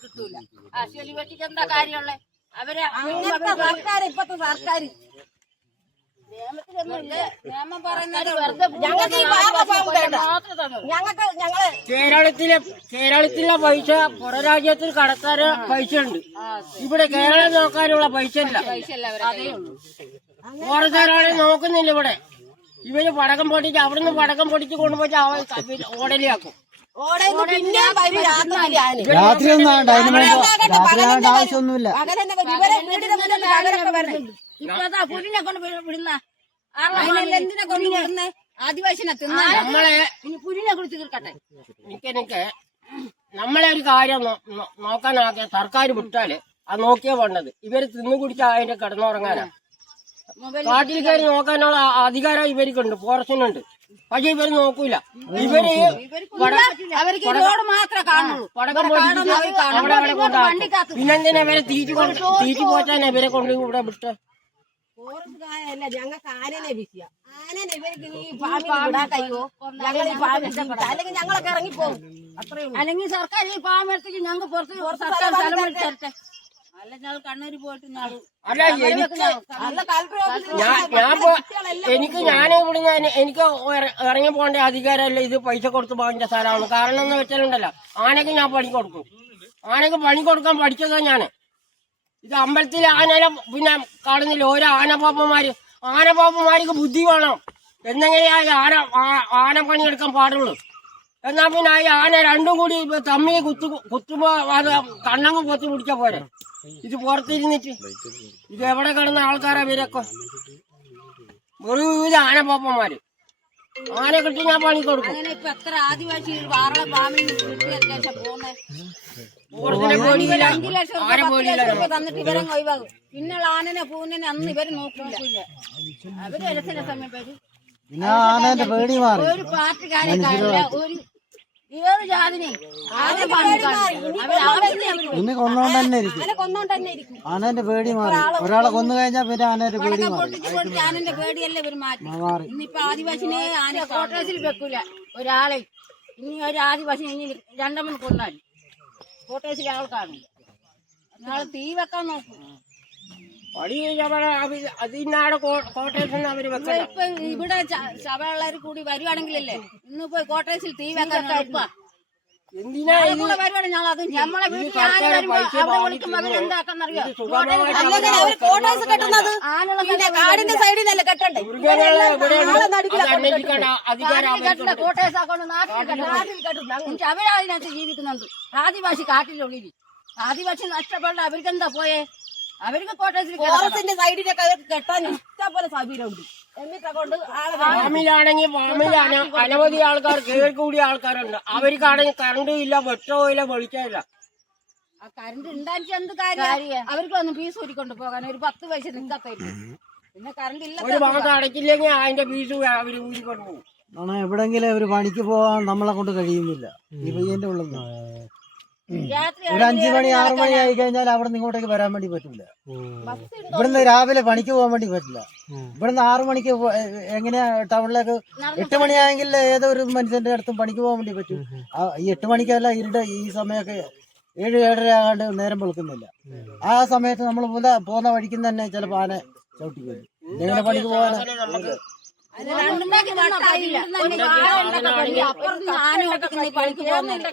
കിട്ടൂല. അശ്വലി വെട്ടിക്ക് എന്താ കാര്യമുള്ളേ? അവരെ അങ്ങനത്തെ സർക്കാർ ഇപ്പത്തെ സർക്കാർ കേരളത്തിലെ കേരളത്തിലെ പൈസ പുറരാജ്യത്തിൽ കടത്താൻ പൈസ ഉണ്ട് ഇവിടെ കേരളം നോക്കാനുള്ള പൈസ ഇല്ല ഓരോ നോക്കുന്നില്ല ഇവിടെ. ഇവർ പടക്കം പൊട്ടിച്ച് അവിടുന്ന് പടക്കം പൊട്ടിച്ച് കൊണ്ടുപോയി ഓടലിയാക്കും. രാത്രി ഒന്നും വേണ്ട അതിന് മുമ്പ് രാത്രി ആവശ്യമൊന്നുമില്ല. പുലിനെ കൊണ്ട് വിടുന്ന എന്തിനാ കൊണ്ട് വിടുന്നേ? ആദിവാസിനെ തിന്നാ നമ്മളെ പുലിനെ കുറിച്ച് തീർക്കട്ടെ. നമ്മളെ ഒരു കാര്യം നോ- നോ- നോക്കാനാക്കിയ സർക്കാർ വിട്ടാൽ ആ നോക്കിയ വേണ്ടത്. ഇവർ തിന്നു കുടിച്ച അതിന്റെ കിടന്നുറങ്ങാനാ. മൊബൈൽ കാട്ടിൽ കയറി നോക്കാനുള്ള അധികാരം ഇവർക്കുണ്ട് ഫോറസ്റ്റിനുണ്ട്. പക്ഷെ ഇവർ നോക്കൂല. ഇവർ അവർക്ക് റോഡ് മാത്രമേ കാണുള്ളൂ. പിന്നെ പിന്നെന്തിനാ ഇവരെ തീറ്റി കൊണ്ട് തീറ്റി പോറ്റാൻ ഇവരെ കൊണ്ട് ഇവിടെ വിട്ട്? ഞങ്ങൾക്ക് ആനനെ വിഷയ. ആനനെ ഇവർക്ക് ഈ ഫാമിൽ വിടാൻ കഴിയുമോ ഞങ്ങൾ ഈ ഫാമിൽ അല്ലെങ്കിൽ ഞങ്ങളൊക്കെ ഇറങ്ങിപ്പോകും. അത്രേ ഉള്ളൂ. അല്ലെങ്കിൽ സർക്കാർ ഈ ഫാമെടുത്തേക്ക് ഞങ്ങൾക്ക് പുറത്ത് സർക്കാർ സ്ഥലം എടുത്ത് തരട്ടെ? അല്ല എനിക്ക് ഞാൻ എനിക്ക് ഞാൻ ഇവിടുന്ന് ഞാൻ എനിക്ക് ഇറങ്ങി പോകേണ്ട അധികാരമല്ല. ഇത് പൈസ കൊടുത്ത് പോകേണ്ട സ്ഥലമാണ്. കാരണം എന്ന് വെച്ചാലുണ്ടല്ലോ ആനക്ക് ഞാൻ പണി കൊടുക്കും. ആനക്ക് പണി കൊടുക്കാൻ പഠിച്ചതാ ഞാൻ ഇത് അമ്പലത്തിൽ ആനയെ പിന്നെ കാണുന്നില്ല. ഓരോ ആനപ്പാപ്പന്മാര് ആനപ്പാപ്പന്മാർക്ക് ബുദ്ധി വേണം. എന്നെങ്ങനെയാ ആന ആന പണിയെടുക്കാൻ പാടുള്ളൂ? എന്നാ പിന്നെ ആന രണ്ടും കൂടി തമ്മി തമ്മിൽ കുത്തു കുത്തുമ്പോ അത് കണ്ണങ്ങ് പൊത്തി പിടിച്ച പോരെ. ഇത് പുറത്തിരുന്നിട്ട് ഇത് എവിടെ കിടന്ന ആൾക്കാരാ ഇവരൊക്കെ? ആന ആനപ്പാപ്പന്മാര് ആന കിട്ടി ഞാൻ പണി കൊടുക്കും. പിന്നുള്ള ആനനെ പൂവിനെ അന്ന് ഇവർ നോക്കില്ല അവർ ഇലക്ഷന്റെ സമയം വരും പിന്നെ ആനേന്റെ പേടി മാറി. ഒരു പാർട്ടിക്കാരെ ഒരു ഏത് ജാതിനെ ആന ഇന്ന് കൊന്നോണ്ട് തന്നെ ഇരിക്കും. ആന കൊന്നോണ്ട് തന്നെ ഇരിക്കും. ആനേന്റെ പേടി മാറി. ഒരാളെ കൊന്നു കഴിഞ്ഞാൽ പിന്നെ ആനേന്റെ പേടി മാറി. പൊട്ടിച്ച് പൊട്ടിച്ച് ആനന്റെ പേടിയല്ലേ ഇവർ മാറ്റി? മാറി. ഇന്നിപ്പോ ആദിവാസിനെ ആന ക്വാർട്ടേഴ്സിൽ വെക്കൂല. ഒരാളെ. ഇനി ഒരു ആദിവാസി ഇനി രണ്ടെണ്ണം കൊന്നാൽ. കോട്ടേഴ്സിൽ ആൾക്കാണ് നാളെ തീ വെക്കാൻ നോക്കും. പണി കഴിഞ്ഞാൽ അതിനാടെ കോട്ടയത്തിൽ അവർ വെക്കണം ഇപ്പൊ ഇവിടെ ശവള്ളവർ കൂടി വരുവാണെങ്കിലല്ലേ? ഇന്നിപ്പോ കോട്ടേഴ്സിൽ തീ വെക്കാൻ ഉറപ്പാ. കോട്ടേഴ്സ് കെട്ടുന്നത് കാടിന്റെ സൈഡിലല്ലേ കെട്ടണ്ടേ. കോട്ടേഴ്സ് ആക്കൊണ്ട് നാട്ടിൽ അവരതിനകത്ത് ജീവിക്കുന്നുണ്ട്. ആദിവാസി കാട്ടിലുള്ളിൽ ആദിവാസി നഷ്ടപ്പെട്ട അവർക്ക് എന്താ പോയേ? അവർക്ക്. ഫോറസ്റ്റിന്റെ സൈഡിലൊക്കെ അവർക്ക് കെട്ടാൻ ഇഷ്ടംപോലെ സൗകര്യമുണ്ട്. എന്നിട്ട് കൊണ്ട് ആളെ ഫാമിലാണെങ്കിൽ ഫാമിൽ അനവധി ആൾക്കാർ കയറി കൂടിയ ആൾക്കാരുണ്ട്. അവർക്കാണെങ്കിൽ കറണ്ടും ഇല്ല വെട്ടവും ഇല്ല വെളിച്ചമില്ല ആ കറണ്ട് ഉണ്ടാക്കി എന്ത് കാര്യം? അവർക്ക് വന്ന് ഫീസ് ഊരിക്കൊണ്ട് പോകാൻ. ഒരു പത്ത് പൈസ നിൽക്കത്തായിരിക്കും പിന്നെ കറണ്ട് ഇല്ല ഒരു മാസം അതിന്റെ ഫീസ് അവർ ഊരിക്കൊണ്ട് പോകും. എവിടെങ്കിലും ഒരു പണിക്ക് പോകാൻ നമ്മളെ കൊണ്ട് കഴിയുന്നില്ല. ഈ പയ്യന്റെ ഉള്ളിൽ നിന്ന്. രാത്രി ഒരു അഞ്ചു മണി ആറു മണി ആയി കഴിഞ്ഞാൽ അവിടെ നിന്ന് ഇങ്ങോട്ടേക്ക് വരാൻ വേണ്ടി പറ്റില്ല ഇവിടുന്ന് രാവിലെ പണിക്ക് പോകാൻ വേണ്ടി പറ്റില്ല. ഇവിടുന്ന് ആറു മണിക്ക് എങ്ങനെയാ ടൗണിലേക്ക് എട്ട് മണിയായെങ്കിൽ ഏതൊരു മനുഷ്യന്റെ അടുത്തും പണിക്ക് പോകാൻ വേണ്ടി പറ്റും. ഈ എട്ട് മണിക്കല്ല ഇരുടെ ഈ സമയമൊക്കെ ഏഴ് ഏഴര ആകാണ്ട് നേരം വെളുക്കുന്നില്ല. ആ സമയത്ത് നമ്മൾ പോകുന്ന വഴിക്ക് തന്നെ ചിലപ്പോൾ ആന ചവിട്ടിക്കും എങ്ങനെ പണിക്ക് പോകാനാ?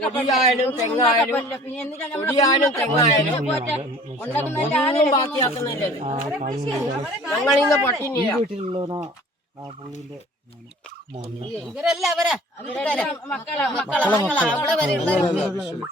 പൊടിയായാലും തെങ്ങായാലും പൊടിയായാലും ഒന്നും ബാക്കിയാക്കുന്നില്ല ഇത്. ഞങ്ങളിന്ന് ആ പുള്ളിന്റെ മോനെ. ഇവരെല്ലാം അവരെ. മക്കളെ മക്കളെ മക്കളെ അവിടെ വരെ ഉള്ളവരുണ്ട്